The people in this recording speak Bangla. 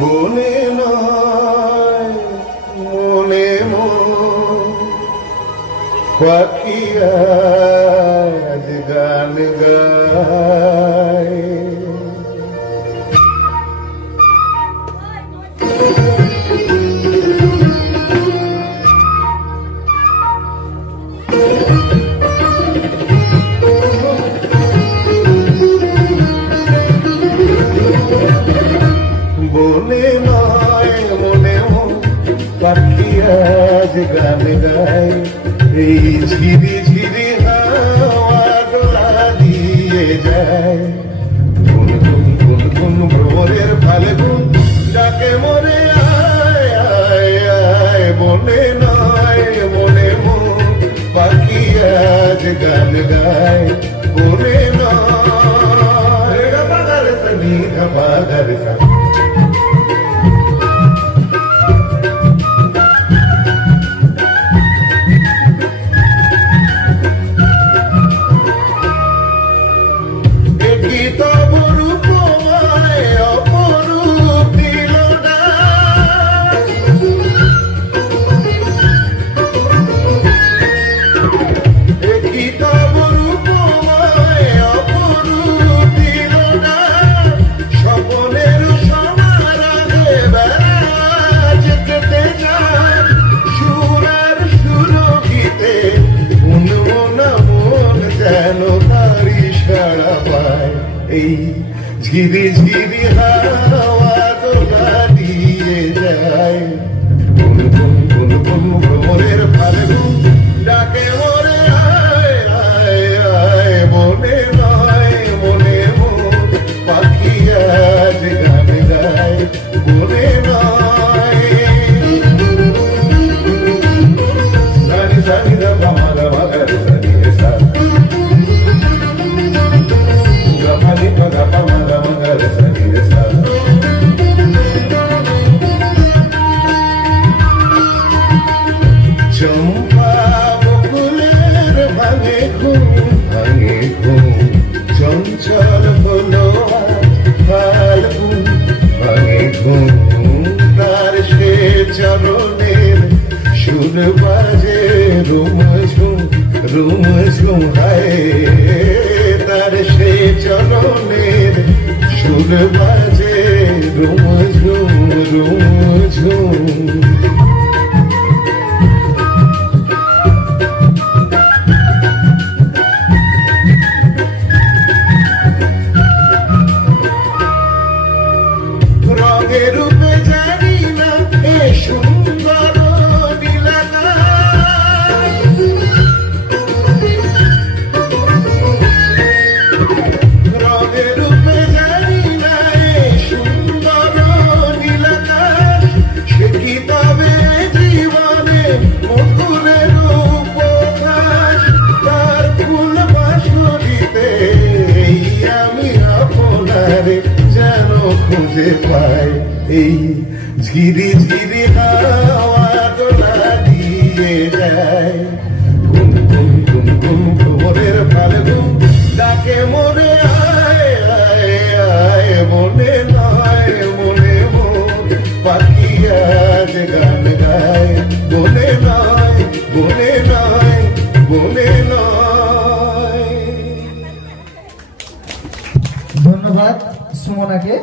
বনে নয় মনে পাখি আজ গান গায়। বনে নয় মনে পাখি আজ গান গায়। এই ঝিরি ঝিরি হাওয়া দোলা দিয়ে যায়। গুন গুন গুন গুন ভ্রমরের ফাল্গুন ডাকে মরে আয় আয় আয়। বনে নয় মনে পাখি আজ গান গায়। বনে নয় বাগার সনি বাগার সনি। এই ঝিরি ঝিরি হাওয়া দোলা দিয়ে যায়। গুন গুন গুন গুন ভ্রমরের ফাল্গুন ডাকে মরে আয় আয় আয়। বনে নয় মনে পাখি আজ গান গায়। বনে নয় সানি সানি রা মাগ মাগার সানি সা চম্পা বকুলের ভাঙে ঘুম ভাঙে ঘুম। চঞ্চল হলো ফাল্গুন ভাঙে ঘুম। তার সে চরণের সুর বাজে রুম ঝুম হায়। তার সে চরণের সুর বাজে রুম ঝুম। রঙে রূপে জানি না এ সুন্দর নীলাকাশ। রঙে রূপে জানি না এ সুন্দর নীলাকাশ। সে কি পাবে জীবনে মুকুলের উপহাস। তার ফুল বাঁশরিতে আমি আপনারে যেন খুঁজে পাই। এই ঝিরি ঝিরি হাওয়া দোলা দিয়ে যায়। গুন গুন গুন গুন ভ্রমরের ফাল্গুন ডাকে মরে আয় আয় আয়। বনে নয় মনে পাখি আজ গান গায়। বনে নয় বনে নয় বনে নয়। ধন্যবাদ সুমনাকে।